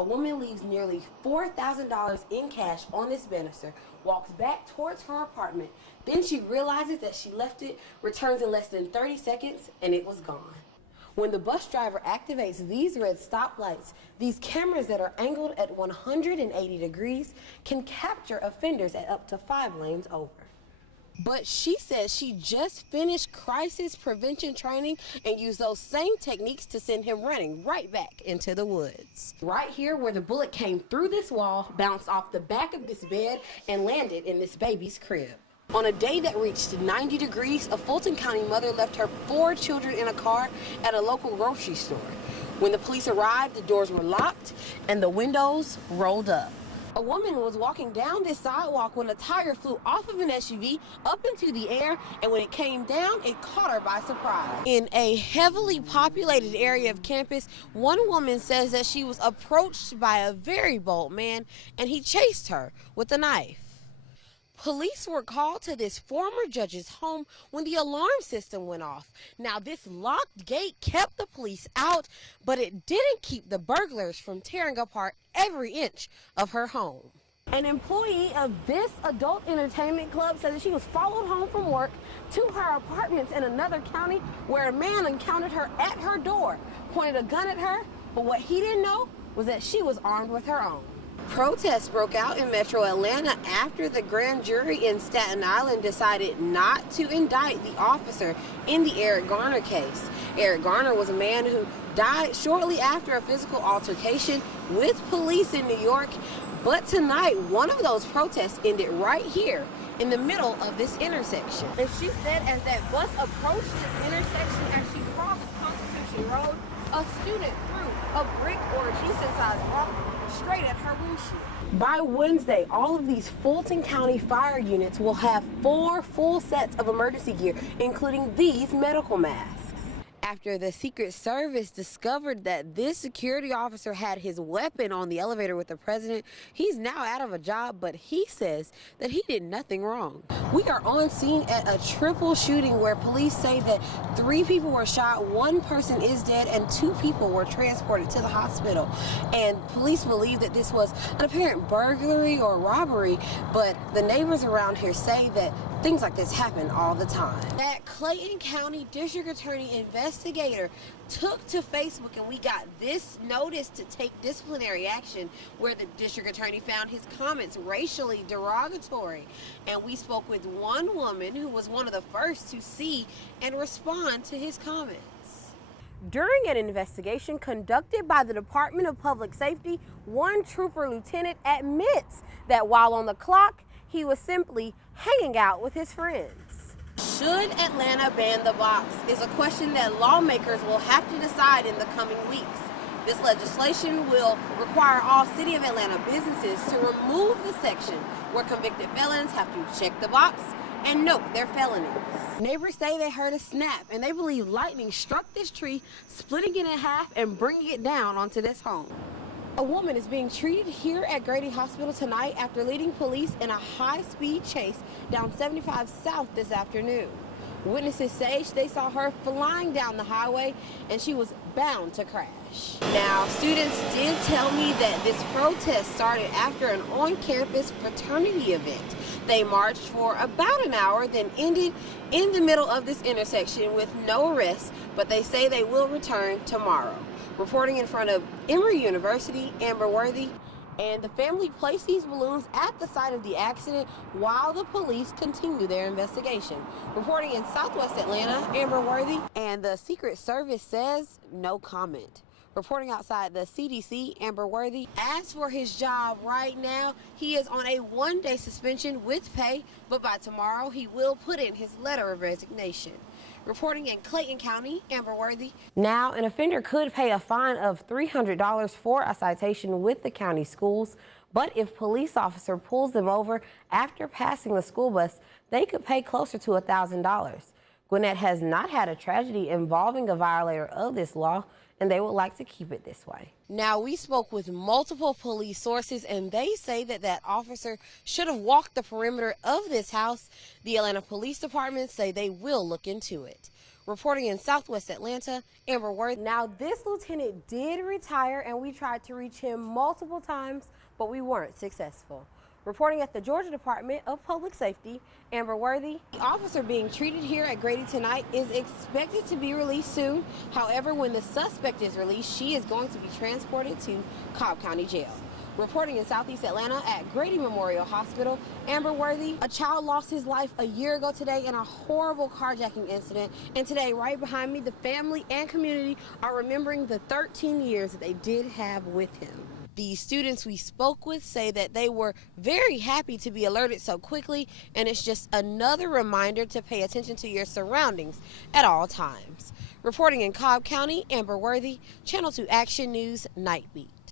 A woman leaves nearly $4,000 in cash on this banister, walks back towards her apartment. Then she realizes that she left it, returns in less than 30 seconds, and it was gone. When the bus driver activates these red stoplights, these cameras that are angled at 180 degrees can capture offenders at up to 5 lanes over. But she says she just finished crisis prevention training and used those same techniques to send him running right back into the woods. Right here where the bullet came through this wall, bounced off the back of this bed, and landed in this baby's crib. On a day that reached 90 degrees, a Fulton County mother left her 4 children in a car at a local grocery store. When the police arrived, the doors were locked and the windows rolled up. A woman was walking down this sidewalk when a tire flew off of an SUV up into the air, and when it came down, it caught her by surprise. In a heavily populated area of campus, one woman says that she was approached by a very bold man, and he chased her with a knife. Police were called to this former judge's home when the alarm system went off. Now, this locked gate kept the police out, but it didn't keep the burglars from tearing apart every inch of her home. An employee of this adult entertainment club said that she was followed home from work to her apartments in another county where a man encountered her at her door, pointed a gun at her, but what he didn't know was that she was armed with her own. Protests broke out in Metro Atlanta after the grand jury in Staten Island decided not to indict the officer in the Eric Garner case. Eric Garner was a man who died shortly after a physical altercation with police in New York. But tonight, one of those protests ended right here in the middle of this intersection. And she said as that bus approached this intersection, as she crossed Constitution Road, a student threw a brick or a decent-sized rock straight at her windshield. By Wednesday, all of these Fulton County fire units will have 4 full sets of emergency gear, including these medical masks. After the Secret Service discovered that this security officer had his weapon on the elevator with the president, he's now out of a job, but he says that he did nothing wrong. We are on scene at a triple shooting where police say that 3 people were shot, 1 person is dead, and 2 people were transported to the hospital. And police believe that this was an apparent burglary or robbery, but the neighbors around here say that things like this happen all the time. That Clayton County District Attorney investigator took to Facebook, and we got this notice to take disciplinary action where the district attorney found his comments racially derogatory. And we spoke with one woman who was one of the first to see and respond to his comments. During an investigation conducted by the Department of Public Safety, one trooper lieutenant admits that while on the clock, he was simply hanging out with his friends. Should Atlanta ban the box is a question that lawmakers will have to decide in the coming weeks. This legislation will require all City of Atlanta businesses to remove the section where convicted felons have to check the box and note their felonies. Neighbors say they heard a snap, and they believe lightning struck this tree, splitting it in half and bringing it down onto this home. A woman is being treated here at Grady Hospital tonight after leading police in a high-speed chase down 75 South this afternoon. Witnesses say they saw her flying down the highway and she was bound to crash. Now, students did tell me that this protest started after an on-campus fraternity event. They marched for about an hour, then ended in the middle of this intersection with no arrests, but they say they will return tomorrow. Reporting in front of Emory University, Amber Worthy, and the family placed these balloons at the site of the accident while the police continue their investigation. Reporting in Southwest Atlanta, Amber Worthy, and the Secret Service says no comment. Reporting outside the CDC, Amber Worthy. As for his job right now, he is on a 1-day suspension with pay, but by tomorrow he will put in his letter of resignation. Reporting in Clayton County, Amber Worthy. Now, an offender could pay a fine of $300 for a citation with the county schools, but if police officer pulls them over after passing the school bus, they could pay closer to $1,000. Gwinnett has not had a tragedy involving a violator of this law, and they would like to keep it this way. Now, we spoke with multiple police sources, and they say that that officer should have walked the perimeter of this house. The Atlanta Police Department say they will look into it. Reporting in Southwest Atlanta, Amber Worthy. Now, this lieutenant did retire, and we tried to reach him multiple times, but we weren't successful. Reporting at the Georgia Department of Public Safety, Amber Worthy. The officer being treated here at Grady tonight is expected to be released soon. However, when the suspect is released, she is going to be transported to Cobb County Jail. Reporting in Southeast Atlanta at Grady Memorial Hospital, Amber Worthy. A child lost his life a year ago today in a horrible carjacking incident. And today, right behind me, the family and community are remembering the 13 years that they did have with him. The students we spoke with say that they were very happy to be alerted so quickly, and it's just another reminder to pay attention to your surroundings at all times. Reporting in Cobb County, Amber Worthy, Channel 2 Action News, Night Beat.